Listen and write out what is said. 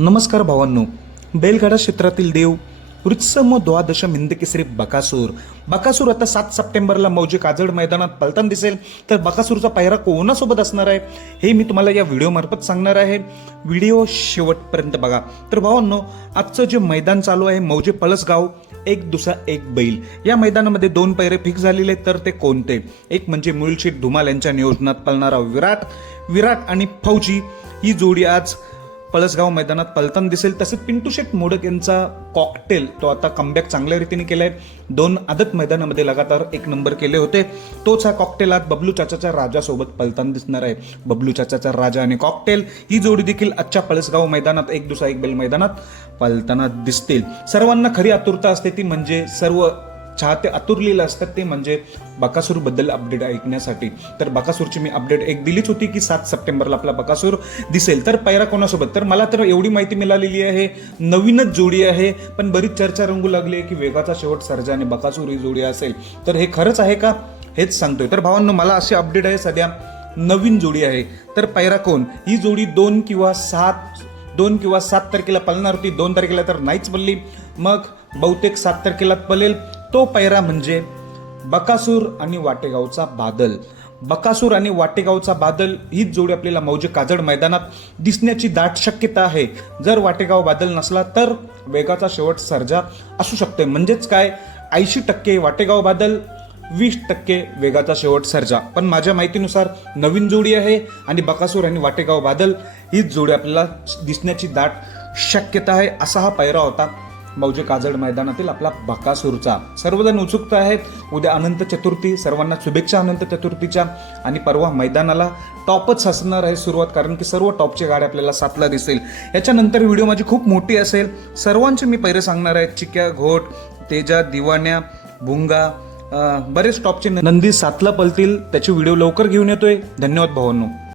नमस्कार भावांनो. बैलगाडा क्षेत्रातील देव वृत्सम द्वादश हिंदकेसरी बकासूर. बकासूर आता सात सप्टेंबरला मौजे काजड मैदानात पलताना दिसेल. तर बकासूरचा पायरा कोणासोबत असणार आहे? हे मी तुम्हाला या व्हिडिओमार्फत सांगणार आहे. व्हिडिओ शेवटपर्यंत बघा. तर भावांनो आजचं जे मैदान चालू आहे मौजे पळसगाव एक दुसरा एक बैल. या मैदानामध्ये दोन पैरे फिक्स झालेले आहेत, तर ते कोणते? एक म्हणजे मुळशीट धुमाल यांच्या नियोजनात पळणारा विराट. विराट आणि फौजी ही जोडी आज पळसगाव मैदानात पलतान दिसेल. तसेच पिंटू शेट मोडक यांचा कॉकटेल तो आता कमबॅक चांगल्या रीतीने केलाय. दोन आदत मैदानामध्ये लगातार एक नंबर केले होते. तोच हा कॉकटेल आज बबलू चाचाच्या राजासोबत पलतान दिसणार आहे. बबलू चाचाचा राजा आणि कॉकटेल ही जोडी देखील आजच्या पळसगाव मैदानात एक दुसरा एक बेल मैदानात पलताना दिसतील. सर्वांना खरी आतुरता असते ती म्हणजे सर्व चाहते आतुरलेलं असतात ते म्हणजे बकासूरबद्दल अपडेट ऐकण्यासाठी. तर बकासूरची मी अपडेट एक दिलीच होती की सात सप्टेंबरला आपला बकासूर दिसेल. तर पैरा कोणासोबत? तर मला तर एवढी माहिती मिळालेली आहे नवीनच जोडी आहे पण बरीच चर्चा रंगू लागली आहे की वेगाचा शेवट सर्जा आणि बकासूर ही जोडी असेल. तर हे खरंच आहे का? हेच सांगतोय. तर भावांनो मला अशी अपडेट आहे सध्या नवीन जोडी आहे. तर पैरा कोण? ही जोडी दोन किंवा सात दोन किंवा सात तारखेला पळणार होती. दोन तारखेला तर नाहीच पडली. मग बहुतेक सात तारखेला पलेल तो पैरा म्हणजे बकासूर आणि वाटेगावचा बादल. बकासूर आणि वाटेगावचा बादल हीच जोडी आपल्याला मौजे काजड मैदानात दिसण्याची दाट शक्यता आहे. जर वाटेगाव बादल नसला तर वेगाचा शेवट सर्जा असू शकते म्हणजेच काय? ऐंशी टक्के वाटेगाव बादल वीस टक्के वेगाचा शेवट सर्जा. पण माझ्या माहितीनुसार नवीन जोडी आहे आणि बकासूर आणि वाटेगाव बादल हीच जोडी आपल्याला दिसण्याची दाट शक्यता आहे असा हा पैरा होता. मौजे काजड मैदानातील आपला बकासूरचा. सर्वजण उत्सुकता आहेत. उद्या अनंत चतुर्थी सर्वांना शुभेच्छा अनंत चतुर्थीच्या. आणि परवा मैदानाला टॉपच असणार आहे सुरुवात कारण की सर्व टॉपच्या गाड्या आपल्याला सातला दिसेल. याच्यानंतर व्हिडिओ माझी खूप मोठी असेल. सर्वांचे मी पैरे सांगणार आहेत चिक्या घोट तेजा दिवाण्या भुंगा बरेच टॉपचे नंदी सातला पलतील. त्याचे व्हिडिओ लवकर घेऊन येतोय. धन्यवाद भावांनो.